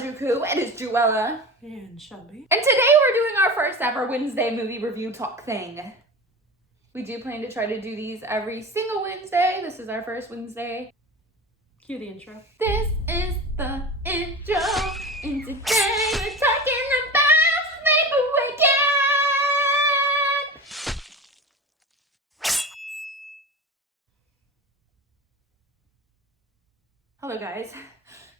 Drew, it is Drewella. And Shelby. And today we're doing our first ever Wednesday movie review talk thing. We do plan to try to do these every single Wednesday. This is our first Wednesday. Cue the intro. This is the intro. And today we're talking about SleepAway Camp. Hello guys.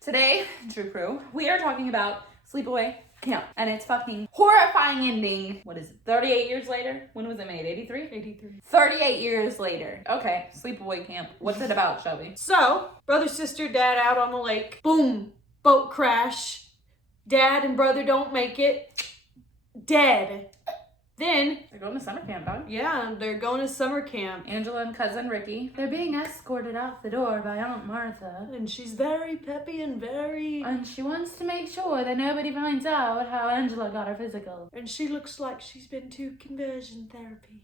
Today, Drew Crew, we are talking about SleepAway Camp and its fucking horrifying ending. What is it, 38 years later? When was it made, 83? 83. 38 years later. Okay, SleepAway Camp. What's it about, Shelby? So, brother, sister, dad out on the lake. Boom. Boat crash. Dad and brother don't make it. Dead. Then, They're going to summer camp, dog. yeah, they're going to summer camp. Angela and cousin Ricky. They're being escorted out the door by Aunt Martha. And she's very peppy and very... And she wants to make sure that nobody finds out how Angela got her physical. And she looks like she's been to conversion therapy.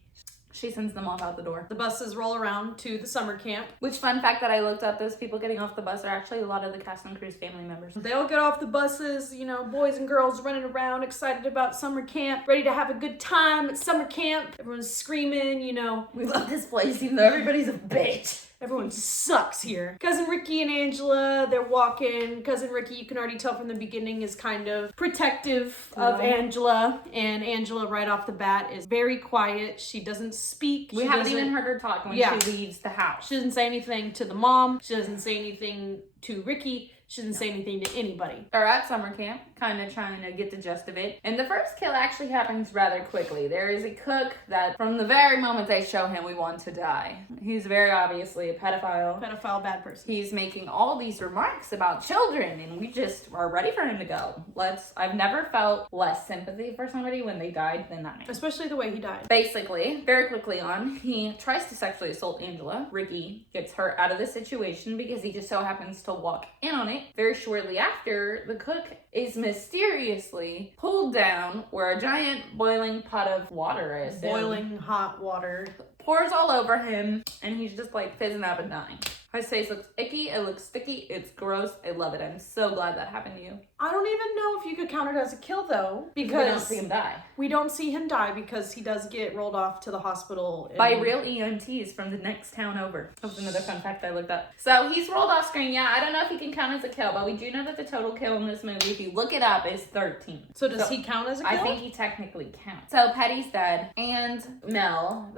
She sends them off out the door. The buses roll around to the summer camp. Which, fun fact that I looked up, those people getting off the bus are actually a lot of the cast and crew's family members. They all get off the buses, you know, boys and girls running around, excited about summer camp, ready to have a good time at summer camp. Everyone's screaming, you know. We love this place even though everybody's a bitch. Everyone sucks here. Cousin Ricky and Angela, they're walking. Cousin Ricky, you can already tell from the beginning, is kind of protective of Angela. And Angela, right off the bat, is very quiet. She doesn't speak. We haven't even heard her talk when she leaves the house. She doesn't say anything to the mom. She doesn't say anything to Ricky. She doesn't say anything to anybody. They're at summer camp, kind of trying to get the gist of it. And the first kill actually happens rather quickly. There is a cook that, from the very moment they show him, we want to die. He's very obviously a pedophile. Pedophile, bad person. He's making all these remarks about children, and we just are ready for him to go. I've never felt less sympathy for somebody when they died than that man. Especially the way he died. Basically, very quickly on, he tries to sexually assault Angela. Ricky gets her out of the situation because he just so happens to walk in on it. Very shortly after, the cook is mysteriously pulled down where a giant boiling pot of water is. Boiling hot water. Pours all over him, and he's just like fizzing up and dying. His face looks icky, it looks sticky, it's gross. I love it. I'm so glad that happened to you. I don't even know if you could count it as a kill though, because we don't see him die. We don't see him die because he does get rolled off to the hospital. By real EMTs from the next town over. That was another fun fact I looked up. So he's rolled off screen. Yeah, I don't know if he can count as a kill, but we do know that the total kill in this movie, if you look it up, is 13. So does he count as a kill? I think he technically counts. So Petty's dead, and Mel,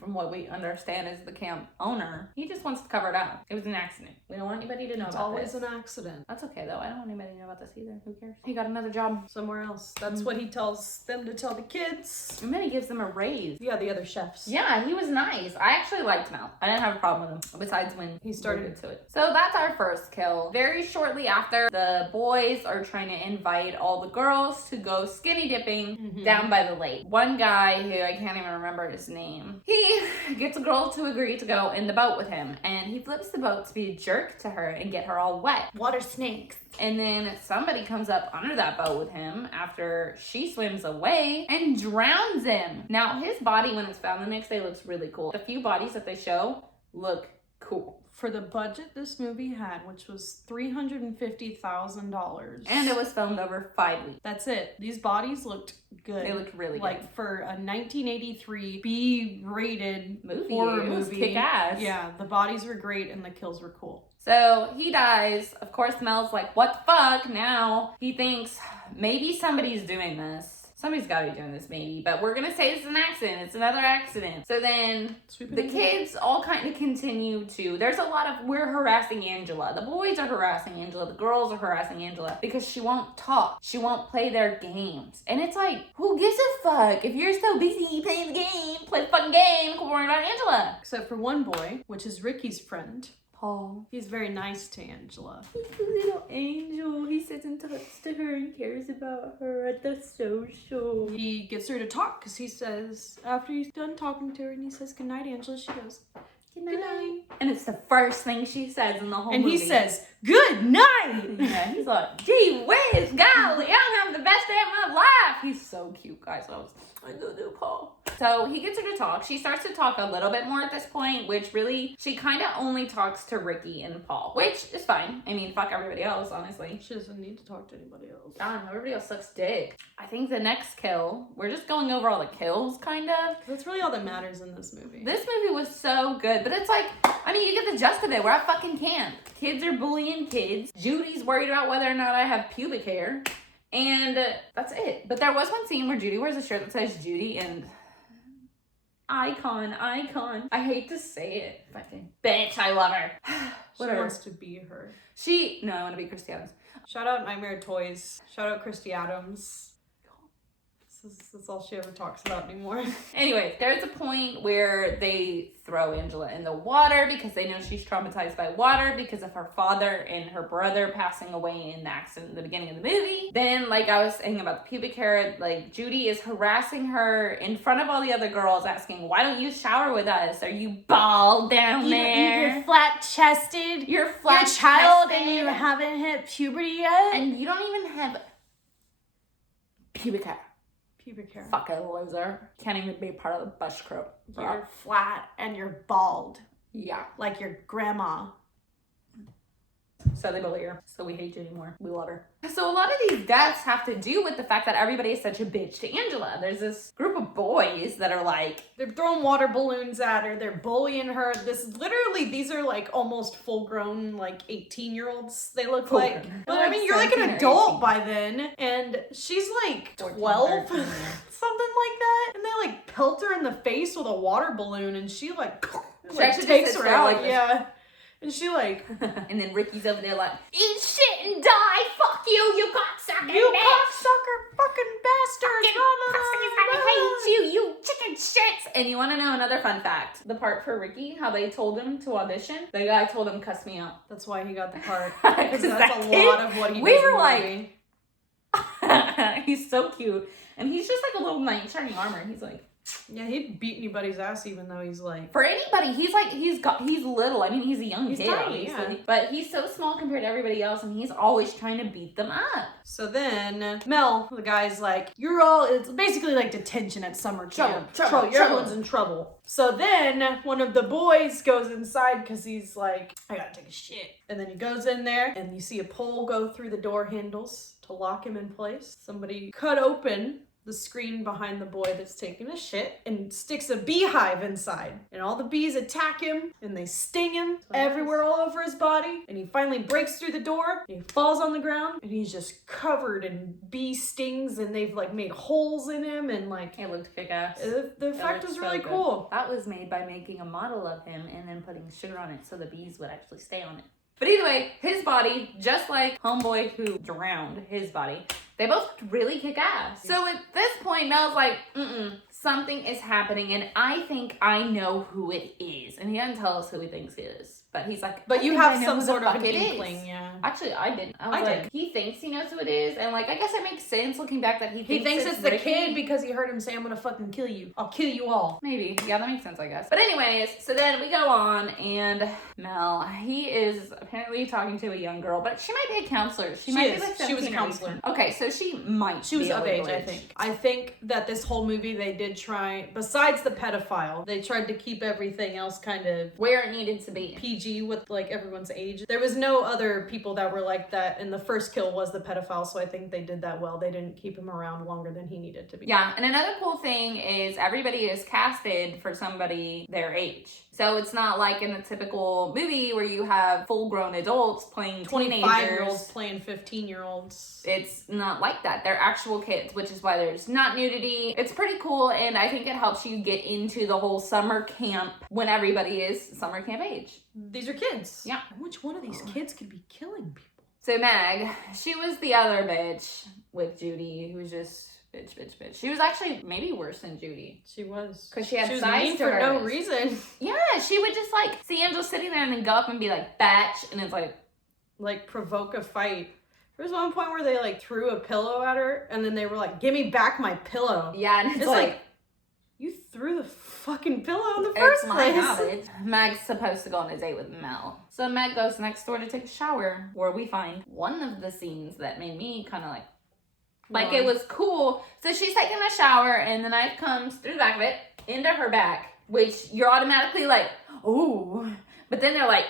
from what we understand is the camp owner, he just wants to cover it up. It was an accident. We don't want anybody to know about this. It's always an accident. That's okay though. I don't want anybody to know about this either. Who cares? He got another job somewhere else. That's what he tells them to tell the kids. And then he gives them a raise. Yeah, the other chefs. Yeah, he was nice. I actually liked Mel. I didn't have a problem with him, besides when he started to it. So that's our first kill. Very shortly after, the boys are trying to invite all the girls to go skinny dipping down by the lake. One guy, who I can't even remember his name, he gets a girl to agree to go in the boat with him, and he flips the boat to be a jerk to her and get her all wet. Water snakes. And then somebody comes up under that boat with him after she swims away and drowns him. Now, his body, when it's found the next day, looks really cool. The few bodies that they show look cool. For the budget this movie had, which was $350,000. And it was filmed over 5 weeks. That's it. These bodies looked good. They looked really good. Like for a 1983 B-rated horror movie. It was kick-ass. Yeah, the bodies were great and the kills were cool. So he dies. Of course, Mel's like, what the fuck? Now he thinks maybe somebody's doing this. Somebody's got to be doing this, maybe. But we're going to say it's an accident. It's another accident. So then the kids all kind of continue to... There's a lot of... We're harassing Angela. The boys are harassing Angela. The girls are harassing Angela because she won't talk. She won't play their games. And it's like, who gives a fuck? If you're so busy playing the game, play the fucking game. Quit worrying about Angela. Except for one boy, which is Ricky's friend. Paul. He's very nice to Angela. He's a little angel. He sits and talks to her and cares about her at the social. He gets her to talk because he says, after he's done talking to her and he says, "Good night, Angela," she goes, "Good night." And it's the first thing she says in the whole movie. movie. And he says, "Good night." Yeah, he's like, gee whiz, golly, I'm having the best day of my life. He's so cute, guys. I love you, Paul. So he gets her to talk. She starts to talk a little bit more at this point, which really, she kind of only talks to Ricky and Paul, which is fine. I mean, fuck everybody else, honestly. She doesn't need to talk to anybody else. I don't know, everybody else sucks dick. I think the next kill, we're just going over all the kills, kind of. That's really all that matters in this movie. This movie was so good, but it's like, I mean, you get the gist of it. We're at fucking camp. Kids are bullying kids. Judy's worried about whether or not I have pubic hair. And that's it. But there was one scene where Judy wears a shirt that says Judy, and icon. I hate to say it. Fucking bitch, I love her. She wants to be her. No, I want to be Christy Adams. Shout out Nightmare Toys. Shout out Christy Adams. That's all she ever talks about anymore. Anyway, there's a point where they throw Angela in the water because they know she's traumatized by water because of her father and her brother passing away in the accident at the beginning of the movie. Then, like I was saying about the pubic hair, like Judy is harassing her in front of all the other girls, asking, why don't you shower with us? Are you bald down there? You're flat-chested. You're flat-chested. You're a child and you haven't hit puberty yet. And you don't even have pubic hair. Pubic hair. Fucking loser. Can't even be part of the bush crew. You're flat and you're bald. Yeah. Like your grandma. So they bully her. So we hate you anymore. We love her. So a lot of these deaths have to do with the fact that everybody is such a bitch to Angela. There's this group of boys that are like... They're throwing water balloons at her. They're bullying her. These are like almost full-grown, like 18-year-olds they look like. But I mean, you're like an adult by then. And she's like 12, something like that. And they like pelt her in the face with a water balloon and she like takes her out. Like yeah. And she like... and then Ricky's over there like, eat shit and die! Fuck you, you cocksucker! You cocksucker fucking bastard! I hate you, you chicken shits! And you want to know another fun fact? The part for Ricky, how they told him to audition, the guy told him, cuss me out. That's why he got the part. Because that's a lot of what he does we were in the like, he's so cute. And he's just like a little knight in shining armor. He's like... Yeah, he'd beat anybody's ass even though he's like... For anybody, he's little. I mean, he's a young kid. Tiny, yeah. But he's so small compared to everybody else, and he's always trying to beat them up. So then, Mel, the guy's like, it's basically like detention at summer camp. Trouble. Everyone's in trouble. So then, one of the boys goes inside because he's like, I gotta take a shit. And then he goes in there, and you see a pole go through the door handles to lock him in place. Somebody cut open the screen behind the boy that's taking a shit and sticks a beehive inside. And all the bees attack him and they sting him everywhere all over his body. And he finally breaks through the door and he falls on the ground and he's just covered in bee stings and they've like made holes in him and like... It looked kick-ass. The effect was really cool. That was made by making a model of him and then putting sugar on it so the bees would actually stay on it. But either way, his body, just like homeboy who drowned, his body, they both really kick ass. So at this point, Mel's like, something is happening, and I think I know who it is. And he doesn't tell us who he thinks it is. But he's like, but you have some sort of an inkling, yeah. Actually, I didn't. I was like, he thinks he knows who it is, and like, I guess it makes sense looking back that he thinks it's the kid because he heard him say, I'm gonna fucking kill you. I'll kill you all. Maybe. Yeah, that makes sense, I guess. But anyways, so then we go on, and Mel, he is apparently talking to a young girl, but she might be a counselor. She might be like 17. She was a counselor. Okay, so she was of age, I think. I think that this whole movie, they did try, besides the pedophile, they tried to keep everything else kind of where it needed to be. PG with like everyone's age. There was no other people that were like that, and the first kill was the pedophile, so I think they did that well. They didn't keep him around longer than he needed to be. Yeah, and another cool thing is everybody is casted for somebody their age. So it's not like in a typical movie where you have full-grown adults playing 25-year-olds playing 15-year-olds. It's not like that. They're actual kids, which is why there's not nudity. It's pretty cool, and I think it helps you get into the whole summer camp when everybody is summer camp age. These are kids. Yeah. Which one of these kids could be killing people? So Meg, she was the other bitch with Judy, who was just... Bitch. She was actually maybe worse than Judy. She was. Because she had size mean to her. For no reason. Yeah, she would just like see Angela sitting there and then go up and be like, batch. And it's like provoke a fight. There was one point where they like threw a pillow at her and then they were like, give me back my pillow. Yeah, and it's like you threw the fucking pillow in the first place. It's my habit. Meg's supposed to go on a date with Mel. So Meg goes next door to take a shower, where we find one of the scenes that made me kind of like, Like, it was cool. So she's taking a shower, and the knife comes through the back of it into her back, which you're automatically like, ooh. But then they're like,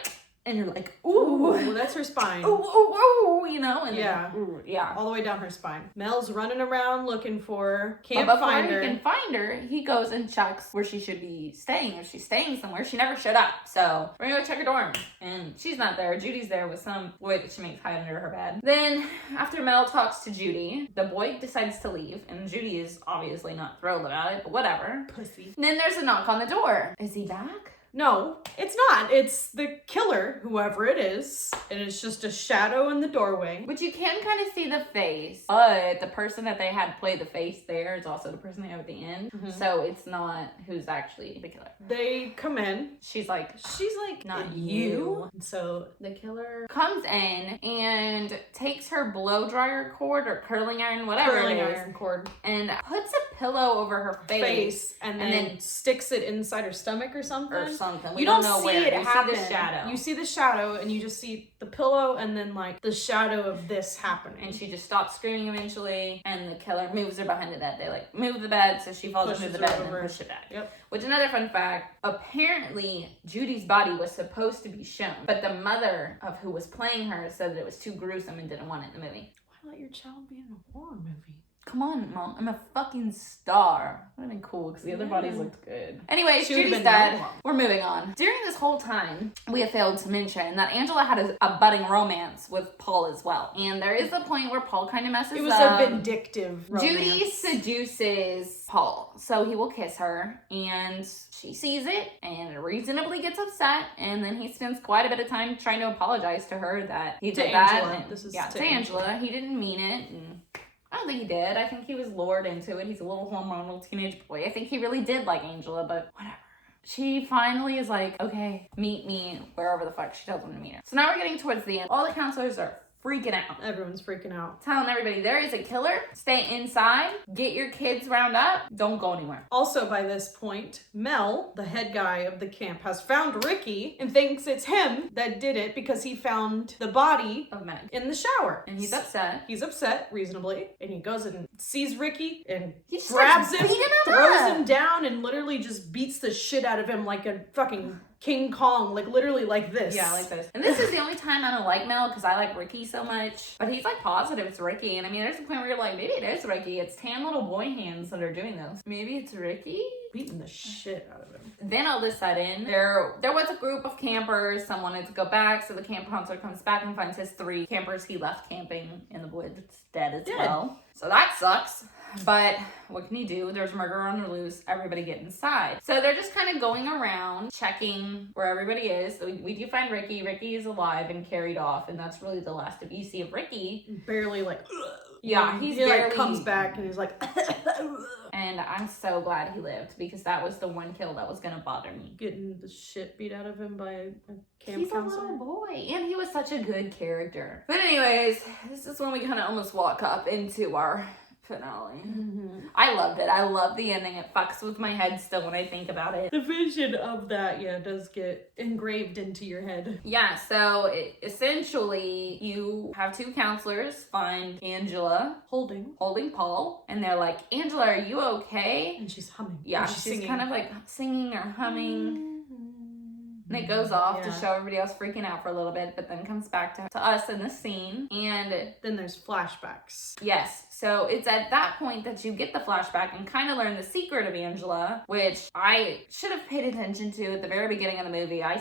and you're like, ooh. Well, that's her spine. Ooh, ooh, ooh, you know? And yeah. Then, ooh, yeah. All the way down her spine. Mel's running around looking for her. Can't but find her. Before he can find her, he goes and checks where she should be staying. If she's staying somewhere, she never showed up. So we're gonna go check her dorm. And she's not there. Judy's there with some boy that she makes hide under her bed. Then, after Mel talks to Judy, the boy decides to leave. And Judy is obviously not thrilled about it, but whatever. Pussy. And then there's a knock on the door. Is he back? No, it's not. It's the killer, whoever it is. And it's just a shadow in the doorway. But you can kind of see the face. But the person that they had play the face there is also the person they have at the end. Mm-hmm. So it's not who's actually the killer. They come in. She's like, not you. So the killer comes in and takes her blow dryer cord or curling iron, whatever it is, iron cord, and puts a pillow over her face and then sticks it inside her stomach or something. We you don't know see where. it you happen. See the shadow. You see the shadow, and you just see the pillow, and then like the shadow of this happening. And she just stops screaming eventually, and the killer moves her behind the bed. They like move the bed, so she falls under the bed and push it back. Yep. Which, another fun fact, apparently Judy's body was supposed to be shown, but the mother of who was playing her said that it was too gruesome and didn't want it in the movie. Why let your child be in a horror movie? Come on, Mom. I'm a fucking star. Would have been cool because the other bodies looked good. Anyway, Judy's dead. We're moving on. During this whole time, we have failed to mention that Angela had a budding romance with Paul as well. And there is a point where Paul kind of messes up. It was a vindictive romance. Judy seduces Paul. So he will kiss her. And she sees it and reasonably gets upset. And then he spends quite a bit of time trying to apologize to her that he did that. To Angela. He didn't mean it. And I don't think he did. I think he was lured into it. He's a little hormonal teenage boy. I think he really did like Angela, but whatever. She finally is like, okay, meet me wherever the fuck she tells him to meet her. So now we're getting towards the end. All the counselors are freaking out. Everyone's freaking out. Telling everybody there is a killer. Stay inside. Get your kids round up. Don't go anywhere. Also, by this point, Mel, the head guy of the camp, has found Ricky and thinks it's him that did it because he found the body of Meg in the shower. And he's upset. He's upset, reasonably. And he goes and sees Ricky and he just grabs him, throws him down, and literally just beats the shit out of him like a fucking King Kong, like literally like this. Yeah, like this. And this is the only time I don't like Mel because I like Ricky so much. But he's like positive it's Ricky. And I mean, there's a point where you're like, maybe it is Ricky. It's tan little boy hands that are doing this. Maybe it's Ricky? Beating the shit out of him. Then all of a sudden, there was a group of campers. Some wanted to go back, so the camp counselor comes back and finds his 3 campers he left camping in the woods dead as well. So that sucks. But what can you do? There's murder on the loose. Everybody get inside. So they're just kind of going around, checking where everybody is. So we do find Ricky. Ricky is alive and carried off, and that's really the last of you see of Ricky. Barely like... Yeah, he like comes back and he's like... And I'm so glad he lived because that was the one kill that was going to bother me. Getting the shit beat out of him by a camp He's counselor. A little boy. And he was such a good character. But anyways, this is when we kind of almost walk up into our finale. Mm-hmm. I loved it. I love the ending. It fucks with my head still when I think about it. The vision of that, does get engraved into your head. Yeah, so essentially you have 2 counselors find Angela holding Paul, and they're like, Angela, are you okay? And she's humming. Yeah, she's kind of like singing or humming. And it goes off to show everybody else freaking out for a little bit, but then comes back to us in the scene. And then there's flashbacks. Yes. So it's at that point that you get the flashback and kind of learn the secret of Angela, which I should have paid attention to at the very beginning of the movie. I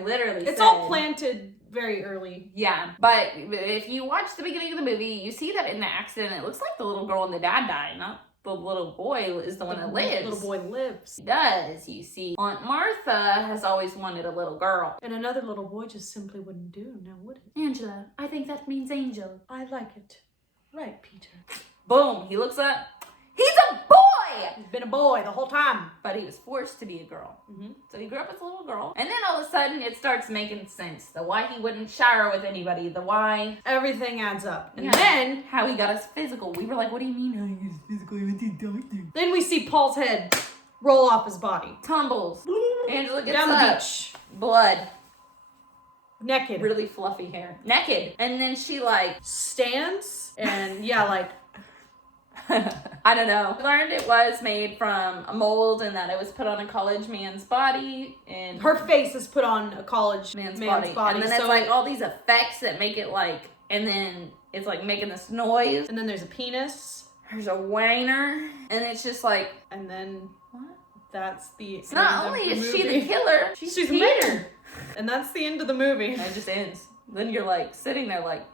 literally said. It's all planted very early. Yeah. But if you watch the beginning of the movie, you see that in the accident, it looks like the little girl and the dad died, not the little boy is the one that lives. The little boy lives. He does. You see, Aunt Martha has always wanted a little girl. And another little boy just simply wouldn't do, now would it? Angela. I think that means angel. I like it. Right, Peter. Boom. He looks up. He's a boy! He's been a boy the whole time. But he was forced to be a girl. Mm-hmm. So he grew up as a little girl. And then all of a sudden, it starts making sense. The why he wouldn't shower with anybody. The why. Everything adds up. And then... how he got his physical. We were like, what do you mean how he got his physical? He went to the doctor. Then we see Paul's head roll off his body. Tumbles. Angela gets down up. The beach. Blood. Naked. Really fluffy hair. Naked. And then she like... stands and like... I don't know. I learned it was made from a mold and that it was put on a college man's body. And her face is put on a college man's body. And then it's like all these effects that make it like, and then it's like making this noise. And then there's a penis. There's a wiener. And it's just like. And then. What? That's the end not only is she the killer, she's a mayor. And that's the end of the movie. And it just ends. Then you're like sitting there like.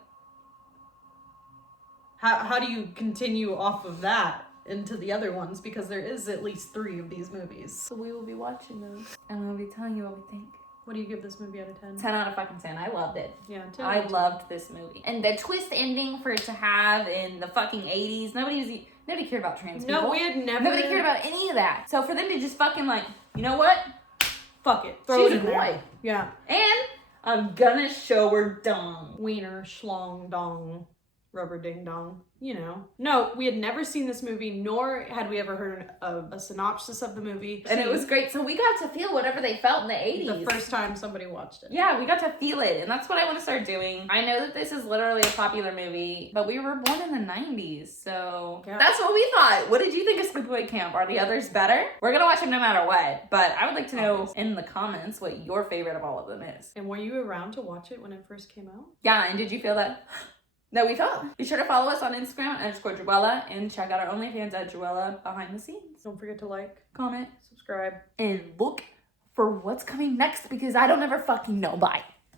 How do you continue off of that into the other ones? Because there is at least 3 of these movies. So we will be watching those. And we'll be telling you what we think. What do you give this movie out of 10? 10 out of fucking 10. I loved it. Yeah, 10. I loved this movie. And the twist ending for it to have in the fucking 80s, nobody cared about trans people. No, we had never. Nobody cared about any of that. So for them to just fucking like, you know what? Fuck it. Throw it in there. Boy. Yeah. And I'm gonna show her dong. Wiener, schlong, dong, rubber ding dong. You know. No, we had never seen this movie, nor had we ever heard a synopsis of the movie. And it was great. So we got to feel whatever they felt in the 80s. The first time somebody watched it. Yeah, we got to feel it. And that's what I want to start doing. I know that this is literally a popular movie, but we were born in the 90s. So that's what we thought. What did you think of SleepAway Camp? Are the others better? We're going to watch them no matter what. But I would like to know in the comments what your favorite of all of them is. And were you around to watch it when it first came out? Yeah, and did you feel that? No, we felt. Be sure to follow us on Instagram _Drewella and check out our OnlyFans at Drewella behind the scenes. Don't forget to like, comment, subscribe, and look for what's coming next because I don't ever fucking know. Bye.